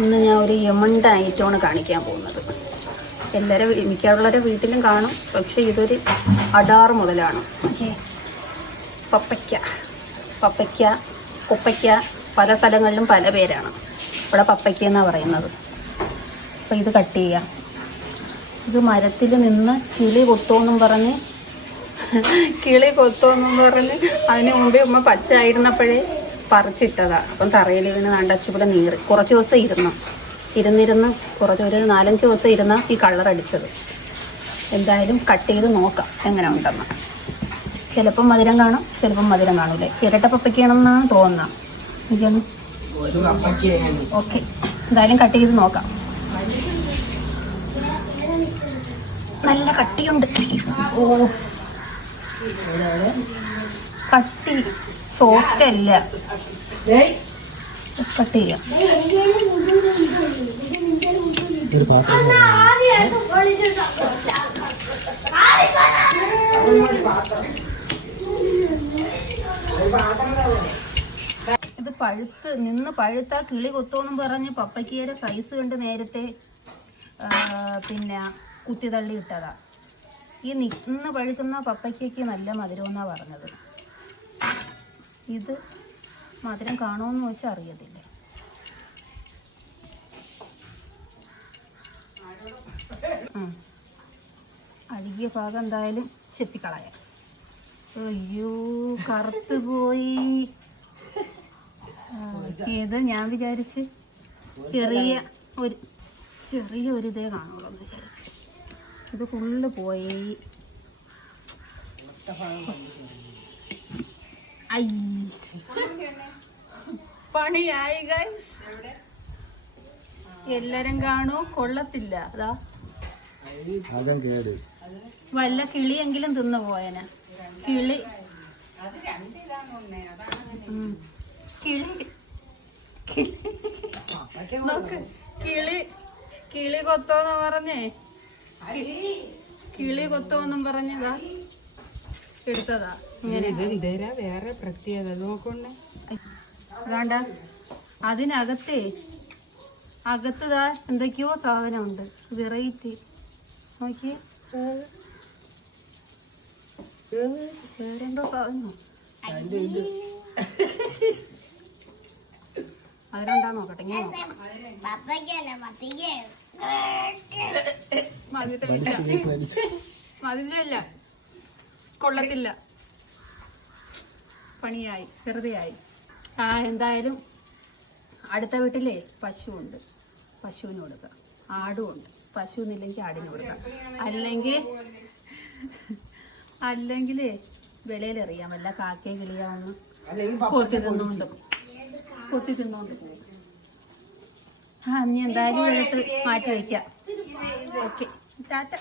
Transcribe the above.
ഇന്ന് ഞാൻ ഒരു യമണ്ട ഐറ്റമാണ് കാണിക്കാൻ പോകുന്നത്. മിക്കുള്ളവരുടെ വീട്ടിലും കാണും, പക്ഷെ ഇതൊരു അടാർ മുതലാണ്. പപ്പയ്ക്ക കൊപ്പയ്ക്ക പല സ്ഥലങ്ങളിലും പല പേരാണ്. ഇവിടെ പപ്പയ്ക്ക എന്നാണ് പറയുന്നത്. അപ്പോൾ ഇത് കട്ട് ചെയ്യാം. ഇത് മരത്തിൽ നിന്ന് കിളി കൊത്തുമെന്നും പറഞ്ഞ് അതിന് മുമ്പേ ഉമ്മ പച്ച ആയിരുന്നപ്പോഴേ പറിച്ചിട്ടതാണ്. അപ്പം തറയിൽ വീണ് നണ്ടച്ചുകൂടെ നീറി കുറച്ച് ദിവസം ഇരുന്നിരുന്ന് കുറച്ച് ഒരു 4-5 ദിവസം ഇരുന്ന ഈ കളർ അടിച്ചത്. എന്തായാലും കട്ട് ചെയ്ത് നോക്കാം എങ്ങനെ ഉണ്ടെന്ന്. ചിലപ്പം മധുരം കാണും, ചിലപ്പം മധുരം കാണൂലേ. ഇരട്ട പപ്പയ്ക്കാണെന്നാണ് തോന്നുന്നത്. എനിക്കൊന്ന് ഓക്കെ, എന്തായാലും കട്ട് ചെയ്ത് നോക്കാം. നല്ല കട്ടിയുണ്ട്. ഓ, കട്ടി സോഫ്റ്റ് അല്ല. കട്ട് ചെയ്യാം. ഇത് പഴുത്താ കിളി കൊത്തോന്നും പറഞ്ഞ് പപ്പയ്ക്കയുടെ സൈസ് കണ്ട് നേരത്തെ പിന്നെ കുത്തി തള്ളി ഇട്ടതാ. ഈ നിന്ന് പഴുക്കുന്ന പപ്പയ്ക്കയ്ക്ക് നല്ല മധുരമെന്നാണ് പറഞ്ഞത്. ഇത് മധുരം കാണുമെന്ന് വെച്ചാൽ അറിയത്തില്ല. അഴുകിയ ഭാഗം എന്തായാലും ചെത്തിക്കളയാം. അയ്യോ, കറുത്ത് പോയി. ഇത് ഞാൻ വിചാരിച്ച് ചെറിയൊരു ഇതേ കാണുള്ളൂ എന്ന് വിചാരിച്ച്. ഇത് ഫുള്ള് പോയി. പണിയായി ഗൈസ്. എല്ലാരും കാണൂ, കൊള്ളത്തില്ല. അതാ വല്ല കിളിയെങ്കിലും തിന്നു പോയന. കിളി നോക്ക്, കിളി കൊത്തോന്ന് പറഞ്ഞേ, കിളി കൊത്തോന്നും പറഞ്ഞതാ എടുത്തതാ. ഇങ്ങനെ വേറെ പ്രത്യേകത നോക്കണ്ടേ. അതാണ്ട അകത്തതാ എന്തൊക്കെയോ സാധനമുണ്ട്. വെറൈറ്റി നോക്കിയേ. വേറെന്തോ സാധനമോ അതിലുണ്ടാ നോക്കട്ടെ. ഇങ്ങനെ മതിലല്ല, കൊള്ളത്തില്ല. പണിയായി, വെറുതെയായി. എന്തായാലും അടുത്ത വീട്ടിലേ പശുവുണ്ട്, പശുവിന് കൊടുക്കാം. ആടുമുണ്ട്, പശുവിനില്ലെങ്കിൽ ആടിന് കൊടുക്കാം. അല്ലെങ്കിൽ വിലയിലെറിയാം. വല്ല കാക്കയും കിളിയാവുന്നു കൊത്തി തിന്നോണ്ട് പോകും. നീ എന്തായാലും എടുത്ത് മാറ്റി വയ്ക്കാം. ഓക്കെ, ടാറ്റ.